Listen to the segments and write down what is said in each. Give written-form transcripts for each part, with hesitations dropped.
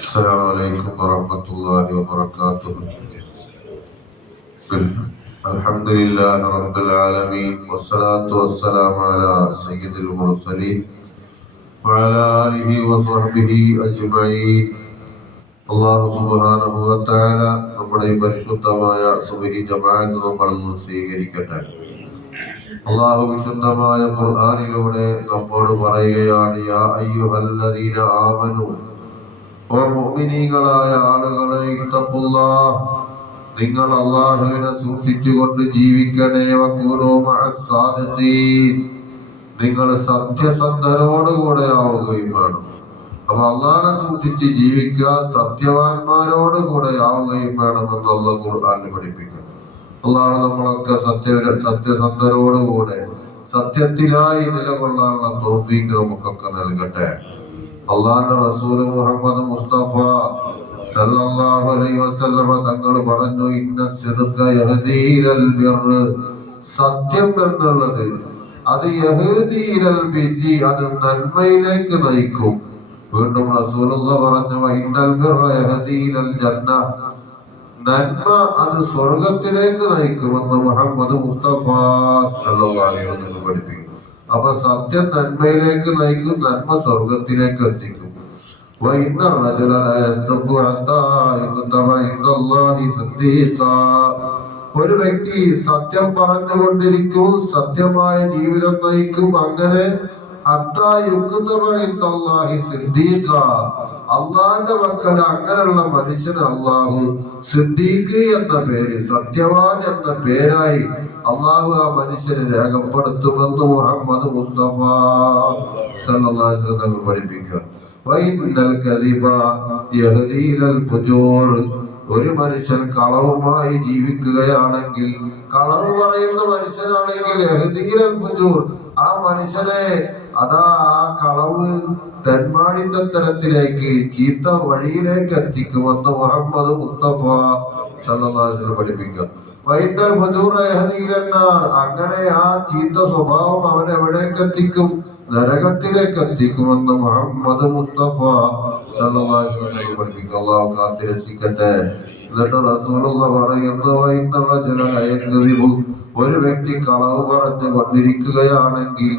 السلام عليكم ورحمة الله وبركاته. الحمد لله رب العالمين والصلاة والسلام على سيد المرسلين وعلى آله وصحبه أجمعين. الله سبحانه وتعالى നമ്മുടെ പരിശുദ്ധമായ സുബഹി ജമാഅത്ത് നമ്മൾ സ്വീകരിക്കട്ടെ. അല്ലാഹു വിശുദ്ധമായ ഖുർആനിലൂടെ നമ്മോട് പറയുകയാണ്, യാ അയ്യുഹല്ലദീന ആമനു, ഓ മുഅ്മിനീങ്ങളായ ആളുകളെ, ഇത്തഖുല്ലാഹ്, നിങ്ങൾ അല്ലാഹുവിനെ സൂക്ഷിച്ചുകൊണ്ട് ജീവിക്കണേ. വകൂനൂ മഅസ്സാദിഖീൻ, നിങ്ങൾ സത്യസന്ധരോടുകൂടെ ആവുകയും വേണം. അപ്പൊ അള്ളാഹിനെ സൂക്ഷിച്ച് ജീവിക്കുക, സത്യവാന്മാരോട് കൂടെ ആവുകയും വേണമെന്ന് അല്ലാഹു ഖുർആനിൽ പഠിപ്പിക്കുന്നു. അള്ളാഹു നമ്മളൊക്കെ സത്യസന്ധരോടുകൂടെ സത്യത്തിലായി നിലകൊള്ളാനുള്ള തൗഫീഖ് നമുക്കൊക്കെ നൽകട്ടെ. അള്ളാഹുവിന്റെ റസൂൽ മുഹമ്മദ് മുസ്തഫ സല്ലല്ലാഹു അലൈഹി വസല്ലമ തങ്ങൾ പറഞ്ഞു, ഇന്ന സിദ്ഖ യഹ്ദീ ഇലൽ ബിർറ്, സത്യം എന്നുള്ളത് അത് യഹ്ദീ ഇലൽ ബിർരി, അത് നന്മയിലേക്ക് നയിക്കും. വീണ്ടും റസൂലുള്ളാഹി പറഞ്ഞു, ഇന്നൽ ബിർറ യഹ്ദീ ഇലൽ ജന്ന, നന്മ അത് സ്വർഗത്തിലേക്ക് നയിക്കുമെന്ന് മുഹമ്മദ് മുസ്തഫ സല്ലല്ലാഹു അലൈഹി വസല്ലം പഠിപ്പിക്കുന്നു. അപ്പൊ സത്യം നന്മയിലേക്ക് നയിക്കും, നന്മ സ്വർഗത്തിലേക്ക് എത്തിക്കും. ഒരു വ്യക്തി സത്യം പറഞ്ഞുകൊണ്ടിരിക്കും, സത്യമായ ജീവിതം നയിക്കും. അങ്ങനെ അള്ളാന്റെ മക്കൾ, അങ്ങനെയുള്ള മനുഷ്യന് അള്ളാഹു സിദ്ദീഖ് എന്ന പേര്, സത്യവാൻ എന്ന പേരായി അള്ളാഹു ആ മനുഷ്യനെ രേഖപ്പെടുത്തുമെന്ന് മുഹമ്മദ് മുസ്തഫ സല്ലല്ലാഹു അലൈഹി വസല്ലം പഠിപ്പിക്കുക. വഇന്നൽ കദിബ യഹ്ദീ ഇലൽ ഫുജൂർ, ഒരു മനുഷ്യൻ കളവുമായി ജീവിക്കുകയാണെങ്കിൽ, കളവ് പറയുന്ന മനുഷ്യനാണെങ്കിൽ യഹ്ദീ ഇലൽ ഫുജൂർ, ആ മനുഷ്യനെ അതാ ആ കളവ് തെന്മാടിത്തരത്തിലേക്ക്, ചീത്ത വഴിയിലേക്ക് എത്തിക്കുമെന്ന് മുഹമ്മദ് മുസ്തഫ സല്ലല്ലാഹു അലൈഹി വസല്ലം പഠിപ്പിക്കുക. വൈന്നൽ ഫജൂറ യഹ്ദീ ഇലന്നാർ, അങ്ങനെ ആ ചീത്ത സ്വഭാവം അവനെ എവിടേക്ക് എത്തിക്കും? നരകത്തിലേക്ക് എത്തിക്കുമെന്ന് മുഹമ്മദ് മുസ്തഫ സല്ലല്ലാഹു അലൈഹി വസല്ലം പഠിപ്പിക്കുക. അല്ലാഹു കാത്തിരക്ഷിക്കട്ടെ. എന്നിട്ട് റസൂലുള്ളാഹി പറയുന്നു, ഒരു വ്യക്തി കളവ് പറഞ്ഞു കൊണ്ടിരിക്കുകയാണെങ്കിൽ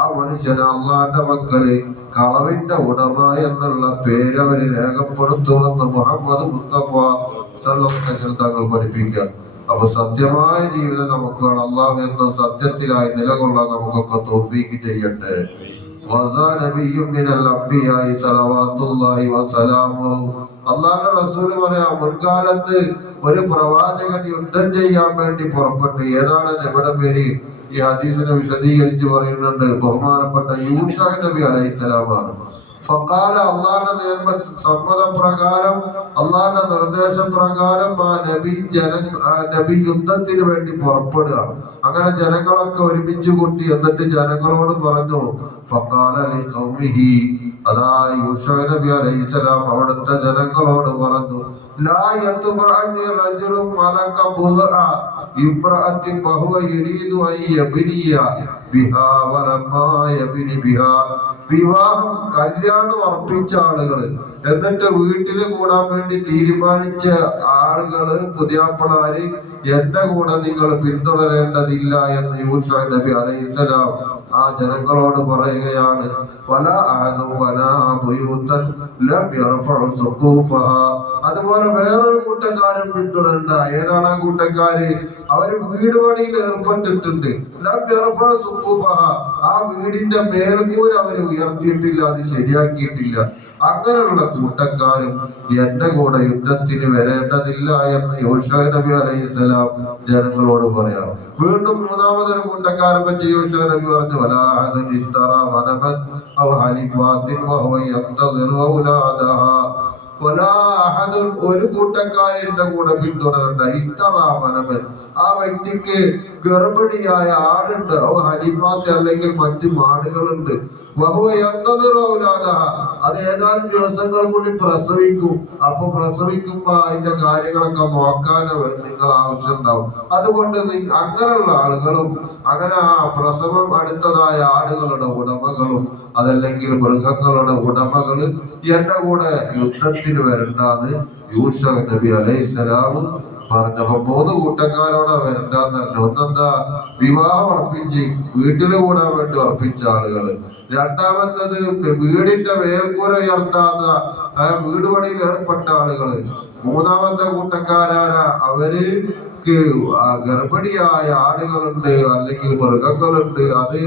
ആ മനുഷ്യന് അള്ളാന്റെ മക്കള് കളവിന്റെ ഉടമ എന്നുള്ള പേര് അവര് രേഖപ്പെടുത്തുമെന്ന് മുഹമ്മദ് മുസ്തഫ സല്ലല്ലാഹു അലൈഹി വസല്ലം തങ്ങൾ പഠിപ്പിക്കുക. അപ്പൊ സത്യമായ ജീവിതം നമുക്ക് വേണം. അള്ളാഹു എന്ന സത്യത്തിലായി നിലകൊള്ളാൻ നമുക്കൊക്കെ തൗഫീഖ് ചെയ്യട്ടെ. അള്ളാഹുവിന്റെ റസൂല് പറയാം, മുൻകാലത്ത് ഒരു പ്രവാചകൻ യുദ്ധം ചെയ്യാൻ വേണ്ടി പുറപ്പെട്ടു. ഏതാണ് നബിയുടെ പേര്? ഈ ഹദീസിനെ വിശദീകരിച്ച് പറയുന്നുണ്ട്. ബഹുമാനപ്പെട്ട യൂഷാ നബി അലൈഹിസ്സലാമാണ്. ഫഖാല, അള്ളാഹുവിന്റെ സമ്മതപ്രകാരം, അള്ളാഹുവിന്റെ നിർദ്ദേശപ്രകാരം ആ നബി യുദ്ധത്തിന് വേണ്ടി പുറപ്പെടുക. അങ്ങനെ ജനങ്ങളൊക്കെ ഒരുമിച്ച് കൂട്ടി. എന്നിട്ട് ജനങ്ങളോട് പറഞ്ഞു, ഫഖാല ലിഖൗമിഹി, അതാ യൂഷാ നബി അലൈഹിസ്സലാം അവിടുത്തെ ജനങ്ങളോട് പറഞ്ഞു, ലാ യത്ബഅനി റജുലുൻ മലക ബുദ്അ ഇബ്റഅത്തിൻ വഹുവ യുരീദു അൻ യബ്നിയ ബിഹാ വലമാ യബ്നി ബിഹാ, വിവാഹം കല്യാണം ഉറപ്പിച്ച ആളുകള്, എന്നിട്ട് വീട്ടില് കൂടാൻ വേണ്ടി തീരുമാനിച്ച ആളുകള്, പുതിയാപ്പിളാര്, എന്റെ കൂടെ നിങ്ങൾ പിന്തുടരേണ്ടതില്ല എന്ന് യൂഷാ നബി അലൈഹിസ്സലാം ആ ജനങ്ങളോട് പറയുകയാണ്. അതുപോലെ വേറൊരു കൂട്ടക്കാരും പിന്തുടരണ്ട. ഏതാണ് ആ കൂട്ടക്കാര്? അവര് വീട് പണിയിൽ ഏർപ്പെട്ടിട്ടുണ്ട്. ആ വീടിന്റെ മേൽക്കൂര അവര് ഉയർത്തിയിട്ടില്ല, അത് ശരിയാക്കിയിട്ടില്ല. അങ്ങനെയുള്ള കൂട്ടക്കാരും എന്റെ കൂടെ യുദ്ധത്തിന് വരേണ്ടതില്ല എന്ന് യൂഷാ നബി അലൈഹിസ്സലാം ജനങ്ങളോട് പറയാം. വീണ്ടും മൂന്നാമതൊരു കൂട്ടക്കാരെ പറ്റി യൂഷാ നബി പറഞ്ഞു, ഒരു കൂട്ടക്കാരന്റെ കൂടെ പിന്തുടരണ്ട. ആ വ്യക്തിക്ക് ഗർഭിണിയായ ആടുണ്ട്, ലാഹിഫാത്ത് അല്ലെങ്കിൽ മറ്റ് മാടുകളുണ്ട്. അത് ഏതാനും ദിവസങ്ങൾക്കുള്ളിൽ പ്രസവിക്കും. അപ്പൊ പ്രസവിക്കുമ്പോ അതിന്റെ കാര്യങ്ങളൊക്കെ നോക്കാൻ നിങ്ങൾ ആവശ്യം ഉണ്ടാവും. അതുകൊണ്ട് അങ്ങനെയുള്ള ആളുകളും അങ്ങനെ ആ പ്രസവം അടുത്തതായ ആടുകളുടെ ഉടമകളും അതല്ലെങ്കിൽ മൃഗങ്ങളുടെ ഉടമകള് എന്റെ കൂടെ യുദ്ധത്തിന് വരണ്ടാന്ന് യൂഷ നബി അലൈഹിസ്സലാം പറഞ്ഞപ്പോ 3 കൂട്ടക്കാരോടെ വരണ്ടാന്ന് പറഞ്ഞു. ഒന്നെന്താ, വിവാഹം ഉറപ്പിച്ച് വീട്ടില് കൂടാൻ വേണ്ടി ഉറപ്പിച്ച ആളുകള്. രണ്ടാമത്തത് വീടിന്റെ മേൽക്കൂര ഉയർത്താത്ത വീട് പണിയിൽ ഏർപ്പെട്ട ആളുകള്. മൂന്നാമത്തെ കൂട്ടക്കാരാണ് അവർക്ക് ഗർഭിണിയായ ആടുകളുണ്ട് അല്ലെങ്കിൽ മൃഗങ്ങളുണ്ട്, അത്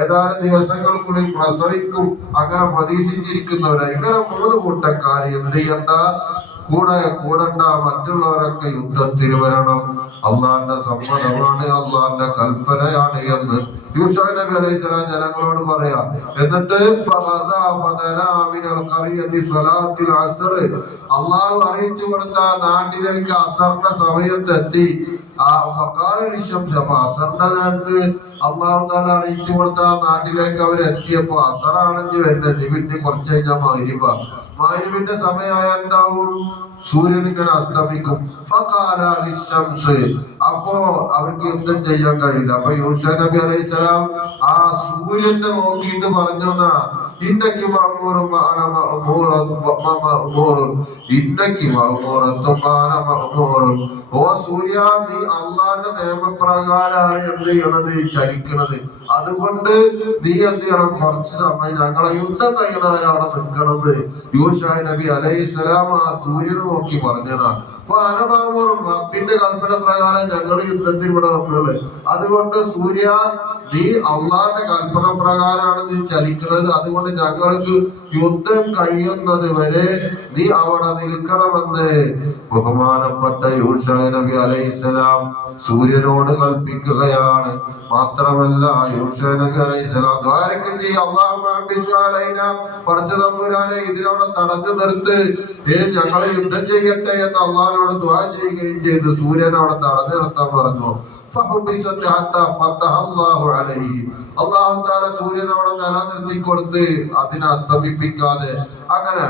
ഏതാനും ദിവസങ്ങൾക്കുള്ളിൽ പ്രസവിക്കും, അങ്ങനെ പ്രതീക്ഷിച്ചിരിക്കുന്നവരാ. ഇങ്ങനെ 3 കൂട്ടക്കാര് എന്ത് ചെയ്യണ്ട, കൂടണ്ട. മറ്റുള്ളവരൊക്കെ യുദ്ധത്തിന് വരണം. അള്ളാന്റെ സമ്മതമാണ്, അള്ളാന്റെ കൽപ്പനയാണ് എന്ന് യൂശുവ നബി അലൈഹിസ്സലാം ജനങ്ങളോട് പറയാ. എന്നിട്ട് അള്ളാഹു അറിയിച്ചു കൊടുത്ത നാട്ടിലേക്ക് അസറിന്റെ സമയത്തെത്തി. അപ്പൊ അസറിന്റെ നേരത്ത് അള്ളാഹു താല അറിയിച്ചു കൊടുത്ത നാട്ടിലേക്ക് അവരെത്തിയപ്പോ അസറാണെങ്കിൽ വരുന്നത് പിന്നെ കുറച്ച് കഴിഞ്ഞാൽ മഗ്‌രിബിന്റെ സമയമായ എന്താവും, സൂര്യൻ ഇങ്ങനെ അസ്തമിക്കും. അപ്പോ അവർക്ക് യുദ്ധം ചെയ്യാൻ കഴിയില്ല. അപ്പൊ യൂശുവ നബി അലൈഹിസ്സലാം ആ സൂര്യനെ നോക്കിയിട്ട് പറഞ്ഞു, ഇന്നക്ക് ഓ സൂര്യ, നീ അള്ളാന്റെ നിയമപ്രകാരമാണ് എന്ത് ചെയ്യണത്, ചലിക്കണത്. അതുകൊണ്ട് നീ എന്ത് ചെയ്യണം, കുറച്ച് സമയം ഞങ്ങളെ യുദ്ധം കഴിയണവരവിടെ നിൽക്കണത് യൂശുവ നബി അലൈഹിസ്സലാം ആ സൂര്യനെ നോക്കി പറഞ്ഞതാ. അപ്പൊ അനമാമൂറും റബ്ബിന്റെ കൽപ്പന പ്രകാരം ഞങ്ങൾ യുദ്ധത്തിൽ ഇവിടെ വന്നുള്ളത്. അതുകൊണ്ട് സൂര്യ, നീ അള്ളാന്റെ കൽപ്പന പ്രകാരമാണ് നീ ചലിക്കുന്നത്. അതുകൊണ്ട് ഞങ്ങൾക്ക് യുദ്ധം കഴിയുന്നത് വരെ നീ അവിടെ നിൽക്കണമെന്ന് ബഹുമാനപ്പെട്ട യൂശുവ നബി അലൈഹിസ്സലാം സൂര്യനോട് കൽപ്പിക്കുകയാണ്. മാത്രമല്ല യൂശുവ നബി അലൈഹിസ്സലാം ദ്വാരക്കും ചെയ്യും, പടച്ച തമ്പുരാനെ ഇതിനവിടെ തടഞ്ഞു നിർത്ത്, ഞങ്ങളെ യുദ്ധം ചെയ്യട്ടെ എന്ന് അള്ളാഹിനോട് ദുആ ചെയ്യുകയും ചെയ്തു. സൂര്യനവിടെ തടഞ്ഞു നിർത്താൻ പറഞ്ഞു. അള്ളാഹു തആല സൂര്യനവിടെ നിലനിർത്തി കൊടുത്ത് അതിനെ അസ്തമിപ്പിക്കാതെ അങ്ങനെ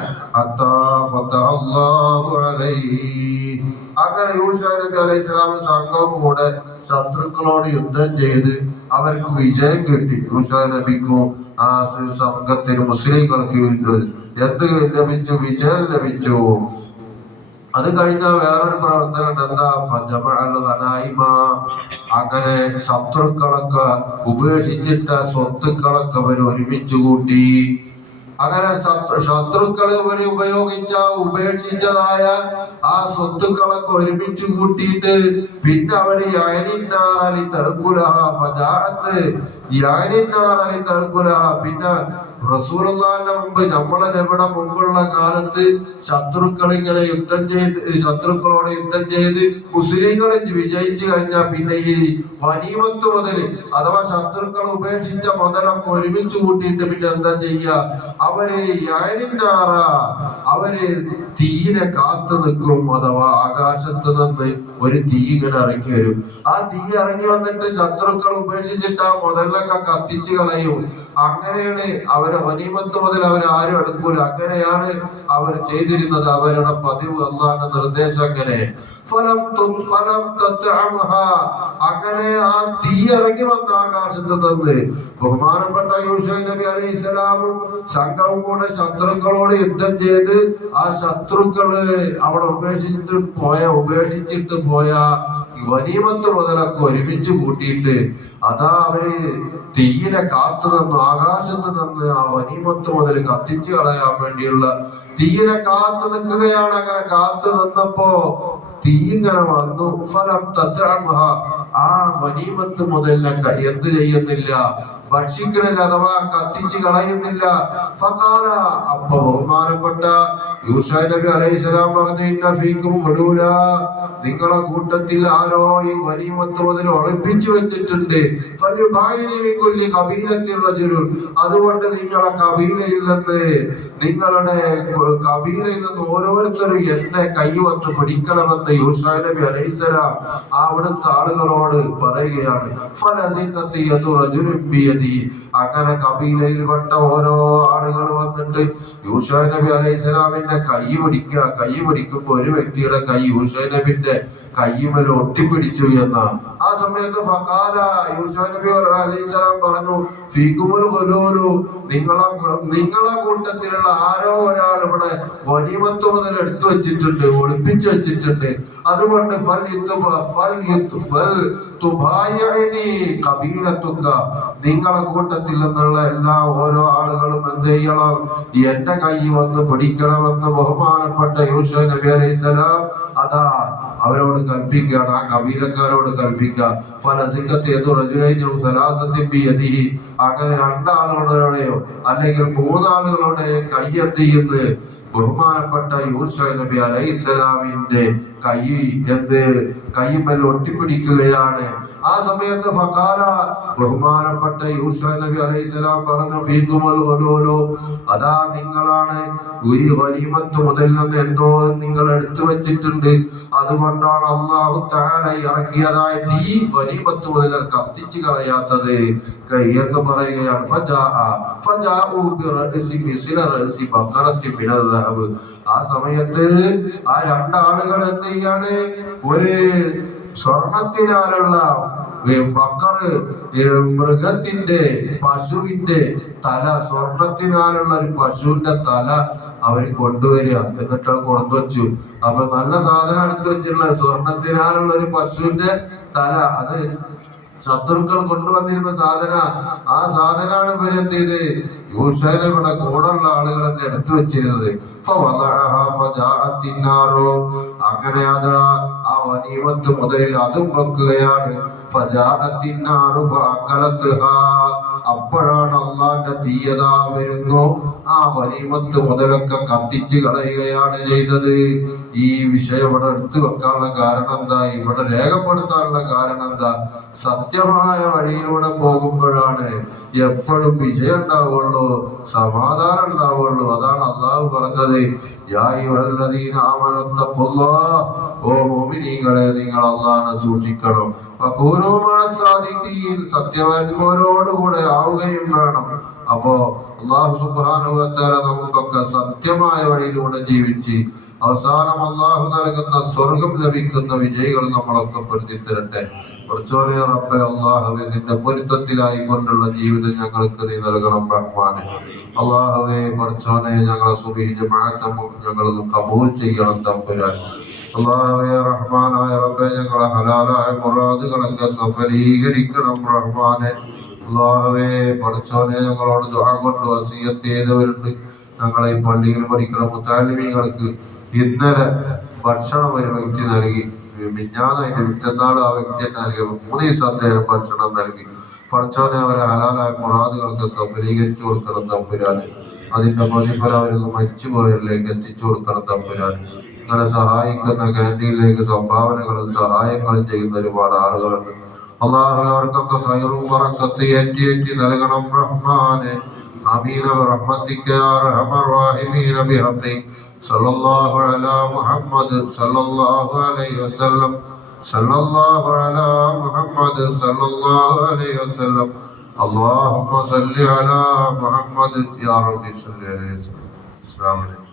അങ്ങനെ യൂശുവ നബി അലൈഹിസ്സലാം സംഘവും കൂടെ ശത്രുക്കളോട് യുദ്ധം ചെയ്ത് അവർക്ക് വിജയം കിട്ടി. യൂശുവ നബിക്കും ആ സംഘത്തിന് മുസ്ലിങ്ങൾക്ക് എന്ത് ലഭിച്ചു, വിജയം ലഭിച്ചു. അത് കഴിഞ്ഞ വേറൊരു പ്രവർത്തനം എന്താ, അങ്ങനെ ശത്രുക്കളൊക്കെ ഉപേക്ഷിച്ചിട്ട സ്വത്തുക്കളൊക്കെ അവർ ഒരുമിച്ച് കൂട്ടി. അങ്ങനെ ശത്രുക്കൾ ഇവര് ഉപേക്ഷിച്ചതായ ആ സ്വത്തുക്കളൊക്കെ ഒരുമിച്ച് കൂട്ടിയിട്ട് പിന്നെ അവര് പിന്നെ റസൂലുള്ളാഹിന്റെ മുമ്പ് നമ്മളെവിടെ മുമ്പുള്ള കാലത്ത് ശത്രുക്കളോട് യുദ്ധം ചെയ്ത് മുസ്ലിങ്ങൾ വിജയിച്ചു കഴിഞ്ഞാൽ പിന്നെ ഈ ഗനീമത്ത് മുതൽ അഥവാ ശത്രുക്കൾ ഉപേക്ഷിച്ച മുതലൊക്കെ ഒരുമിച്ച് കൂട്ടിയിട്ട് പിന്നെ എന്താ ചെയ്യുക, അവര് തീയിനെ കാത്തു നിൽക്കും. അഥവാ ആകാശത്ത് നിന്ന് ഒരു തീ ഇങ്ങനെ ഇറങ്ങി വരും. ആ തീ ഇറങ്ങി വന്നിട്ട് ശത്രുക്കൾ ഉപേക്ഷിച്ചിട്ട് ആ മുതലൊക്കെ കത്തിച്ചു കളയും. അങ്ങനെയാണ് അവരെ ഗനീമത്ത് മുതൽ അവരാരും എടുക്കൂല. അങ്ങനെയാണ് അവർ ചെയ്തിരുന്നത്. അവരുടെ പതിവ്, അല്ലാഹുവിന്റെ നിർദ്ദേശം അങ്ങനെ. അങ്ങനെ ആ തീ ഇറങ്ങി വന്ന ആകാശത്ത് നിന്ന് ബഹുമാനപ്പെട്ട യൂശുവ നബി അലൈഹിസ്സലാമും സംഘവും കൂടെ ശത്രുക്കളോട് യുദ്ധം ചെയ്ത് ആ ശത്രുക്കള് അവിടെ ഉപേക്ഷിച്ചിട്ട് പോയ ഗനീമത്ത് മുതലൊക്കെ ഒരുമിച്ച് കൂട്ടിയിട്ട് അതാ അവര് തീയിനെ കാത്തു നിന്നു. ആകാശത്ത് നിന്ന് ആ ഗനീമത്ത് മുതൽ കത്തിച്ചു കളയാൻ വേണ്ടിയുള്ള തീയിനെ കാത്തു നിൽക്കുകയാണ്. അങ്ങനെ കാത്തു നിന്നപ്പോ തീ ഇങ്ങനെ വന്നു. ഫലം തത്അമുഹ, ആ ഗനീമത്ത് മുതലിനൊക്കെ എന്ത് ചെയ്യുന്നില്ല, ഭക്ഷിക്കണില്ല, അഥവാ കത്തിച്ച് കളയുന്നില്ല. ഫഖാല, അപ്പൊ ബഹുമാനപ്പെട്ട യൂശാ നബി അലൈഹിസ്സലാം പറഞ്ഞു, ഇന്ന ഫീക്കും വലൂല, നിങ്ങളെ കൂട്ടത്തിൽ ആരോ ഈ ഗനീമത്ത് മുതൽ ഒളിപ്പിച്ചു വെച്ചിട്ടുണ്ട്. അതുകൊണ്ട് നിങ്ങളെ കബീലയിൽ നിന്ന്, നിങ്ങളുടെ കബീലയിൽ നിന്ന് ഓരോരുത്തരും എന്റെ കൈ വന്ന് പിടിക്കണമെന്ന് യൂശാ നബി അലൈഹിസ്സലാം അവിടുത്തെ ആളുകളോട് പറയുകയാണ്. അങ്ങനെ കബീലയിൽപ്പെട്ട ഓരോ ആളുകൾ വന്നിട്ട് യൂശാ നബി അലൈഹിസ്സലാമിന്റെ കൈ പിടിക്കുക. കൈ പിടിക്കുമ്പോ ഒരു വ്യക്തിയുടെ കൈ യൂശാ നബിന്റെ കൈമേൽ ഒട്ടിപ്പിടിച്ചു എന്ന ആ സമയത്ത് ഫഖാല, യൂശാ നബി അലൈഹിസ്സലാം പറഞ്ഞു, ഫീകുമുൽ ഖുലൂലു, നിങ്ങളെ കൂട്ടത്തിലുള്ള ആരോ ഒരാൾ ഇവിടെ ഗനീമത്ത് മുതൽ എടുത്തു വെച്ചിട്ടുണ്ട്, ഒളിപ്പിച്ചു വെച്ചിട്ടുണ്ട്. അതുകൊണ്ട് നിങ്ങളെ കൂട്ടത്തിൽ നിന്നുള്ള എല്ലാ ഓരോ ആളുകളും എന്ത് ചെയ്യണം, എന്റെ കൈ വന്ന് പിടിക്കണമെന്ന് ബഹുമാനപ്പെട്ട യൂശാ നബി അലൈഹിസ്സലാം അതാ അവരോട് കൽപ്പിക്കുകയാണ്, ആ കബീലക്കാരോട് കൽപ്പിക്കുക. അങ്ങനെ രണ്ടാളുകളുടെയോ അല്ലെങ്കിൽ മൂന്നാളുകളുടെ കൈ എന്ത് ചെയ്യുന്നു, ബഹുമാനപ്പെട്ട യൂശാ നബി അലൈഹിസ്സലാമിന്റെ കൈമേൽ ഒട്ടിപ്പിടിക്കുകയാണ്. ആ സമയത്ത് ഫഖാല, ബഹുമാനപ്പെട്ട യൂശാ നബി അലൈഹിസ്സലാം പറഞ്ഞു, ഫീകുമുൽ ഖുലൂലു, അതാ നിങ്ങളാണ് ഈ ഗനീമത്ത് മുതൽ നിന്ന് എന്തോ നിങ്ങൾ എടുത്തു വെച്ചിട്ടുണ്ട്. അതുകൊണ്ടാണ് അല്ലാഹു തആല ഇറക്കിയതായ ഈ ഗനീമത്ത് മുതൽ കത്തിച്ചു കളയാത്തത് എന്ന് പറയുകയാണ്. ആ സമയത്ത് ആ രണ്ടാളുകൾ എന്ത് ചെയ്യാണ്, ഒരു സ്വർണത്തിനാലുള്ള ബക്കറ്, മൃഗത്തിന്റെ പശുവിന്റെ തല, സ്വർണത്തിനാലുള്ള ഒരു പശുവിന്റെ തല അവര് കൊണ്ടുവരിക. എന്നിട്ട് കൊണ്ടുവച്ചു. അപ്പൊ നല്ല സാധനം എടുത്തു വെച്ചിട്ടുള്ള സ്വർണത്തിനാലുള്ള ഒരു പശുവിന്റെ തല, അത് ശത്രുക്കൾ കൊണ്ടുവന്നിരുന്ന സാധന. ആ സാധനമാണ് ഇവരെന്ത് ചെയ്ത് യൂശാ നബിയുടെ കൂടെയുള്ള ആളുകൾ തന്നെ എടുത്തു വെച്ചിരുന്നത്. അങ്ങനെ അതാ ആ ഗനീമത്ത് മുതലിൽ അതും വെക്കുകയാണ്. അപ്പോഴാണ് അള്ളാന്റെ തീയതാ വരുന്നു, ആ ഗനീമത്ത് മുതലൊക്കെ കത്തിച്ച് കളയുകയാണ് ചെയ്തത്. ഈ വിഷയം ഇവിടെ എടുത്തു വെക്കാനുള്ള കാരണം എന്താ, ഇവിടെ രേഖപ്പെടുത്താനുള്ള കാരണം എന്താ, സത്യമായ വഴിയിലൂടെ പോകുമ്പോഴാണ് എപ്പോഴും വിജയം ഉണ്ടാവുള്ളൂ, സമാധാനം ഉണ്ടാവുള്ളൂ. അതാണ് അള്ളാഹു പറഞ്ഞത്, ഓ മുഅ്മിനീങ്ങളെ, നിങ്ങൾ അള്ളാഹനെ സൂക്ഷിക്കണം. സത്യവാന്മാരോടുകൂടെ ആവുകയും വേണം. അപ്പോ അള്ളാഹു സുബ്ഹാനഹു വ തആല നമുക്കൊക്കെ സത്യമായ വഴിയിലൂടെ ജീവിച്ച് അവസാനം അള്ളാഹു നൽകുന്ന സ്വർഗം ലഭിക്കുന്ന വിജയികൾ നമ്മളൊക്കെ പെടുത്തി തരട്ടെ. കുറച്ചോനെ റബ്ബേ അള്ളാഹുവേ, നിന്റെ പൊരുത്തത്തിലായി കൊണ്ടുള്ള ജീവിതം ഞങ്ങൾക്ക് നീ നൽകണം റഹ്മാനെ. അള്ളാഹുവേ കുറച്ചോനെ, ഞങ്ങളെ സുബഹി ജമാഅത്ത് ഞങ്ങൾ കബൂൽ ചെയ്യണം തമ്പുരാൻ. അള്ളാഹുവേ റഹ്മാനായ റബ്ബേ, ഞങ്ങളെ ഹലാലായ മുറാദുകളൊക്കെ സഫലീകരിക്കണം റഹ്മാനെ. അള്ളാഹുവേ പഠിച്ചോനെ, ഞങ്ങളോട് ദുആ കൊണ്ട് വസിയത്ത് ചെയ്തവരുണ്ട്. ഞങ്ങളെ ഈ പള്ളിയിൽ പഠിക്കുന്ന മുത്താലിമീങ്ങൾക്ക് ഇന്നലെ ഭക്ഷണം ഒരു വ്യക്തി നൽകി, മിഞ്ഞാന്ന് അതിന്റെ പിറ്റന്നാൾ ആ വ്യക്തി നൽകി, 3 ദിവസം അദ്ദേഹം ഭക്ഷണം നൽകി. പഠിച്ചോനെ, അവരെ ഹലാലായ മുറാദുകൾക്ക് സഫലീകരിച്ചു കൊടുക്കണം തമ്പുരാൻ. അതിന്റെ പ്രതിഫലം അവരിൽ മരിച്ചുപോയവരിലേക്ക് എത്തിച്ചു കൊടുക്കണം തമ്പുരാൻ. ഇങ്ങനെ സഹായിക്കുന്ന ക്യാൻറ്റീനിലേക്ക് സംഭാവനകളും സഹായങ്ങളും ചെയ്യുന്ന ഒരുപാട് ആളുകളുണ്ട്. അള്ളാഹു അവർക്കൊക്കെ ഖൈറും ബറക്കത്ത് ഏറ്റി നൽകണം റഹ്മാനെ. ആമീൻ ബിറഹ്മതിക യാ അർഹമർ റഹീമീൻ ബിഹഖി സല്ലല്ലാഹു അലാ മുഹമ്മദ് സല്ലല്ലാഹു അലൈഹി വസല്ലം സല്ലല്ലാഹു അലാ മുഹമ്മദ് സല്ലല്ലാഹു അലൈഹി വസല്ലം. അല്ലാഹുമ്മ സല്ലി അലാ മുഹമ്മദ് യാ റബ്ബി സല്ലി അലൈഹി വസല്ലം. അസ്സലാമു അലൈക്കും.